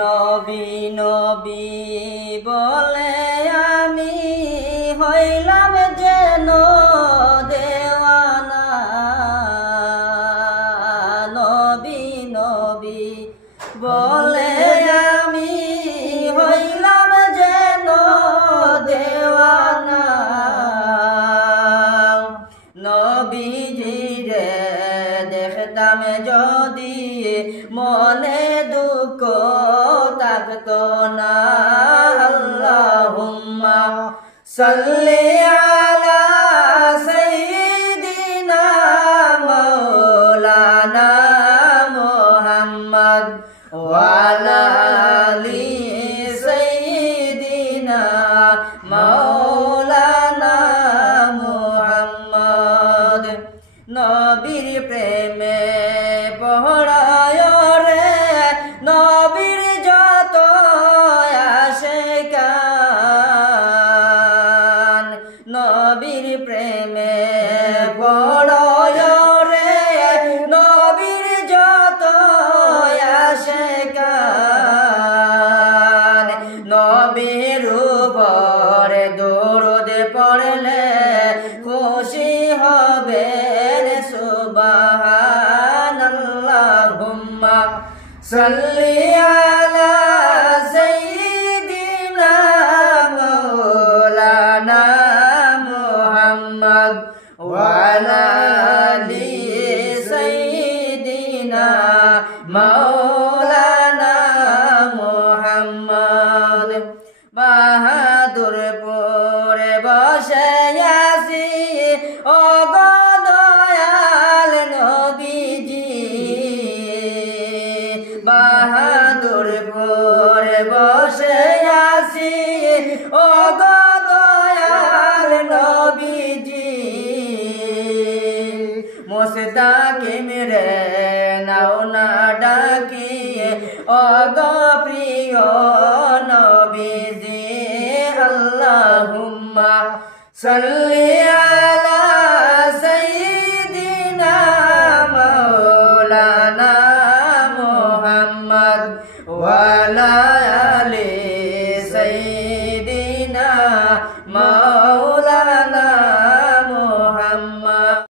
নবী নবী বলে আমি হইলাম যেন দেওয়ানা। নবী নবী বলে আমি হইলাম যেন দেওয়ানা। নবীজিরে দেখতাম যদি মনে দুঃখ থাকতো না। আল্লাহুম্মা সাল্লি আলা সাইয়্যিদিনা মাওলানা মুহাম্মদ ওয়া আলা আলি সাইয়্যিদিনা মাওলানা মুহাম্মদ। নবীর প্রেমে পড়ায় রে নবীর যত আশিকান। নবীর প্রেমে পড়ায় রে নবীর যত আশিকান। নবীর উপর দরুদ পড়লে খুশি হবে সুবহানাল্লাহুম্মা সাল্লি আলা সাইয়্যিদিনা মাওলানা মুহাম্মদ ওয়া আলা আলি সাইয়্যিদিনা মাওলানা মুহাম্মদ। বাহাদুরপুরে বসে আছি ও গো দয়াল নবীজি। বাহাদুরপুরে বসে আছি ও গো দয়াল নবীজি। মুস্তাকিম রে নাও না ডাকিয়ে ও গো প্রিয় নবীজি। আল্লাহুম্মা সাল্লি আলা সাইয়্যিদিনা মাওলানা মুহাম্মদ ওয়া আলা আলি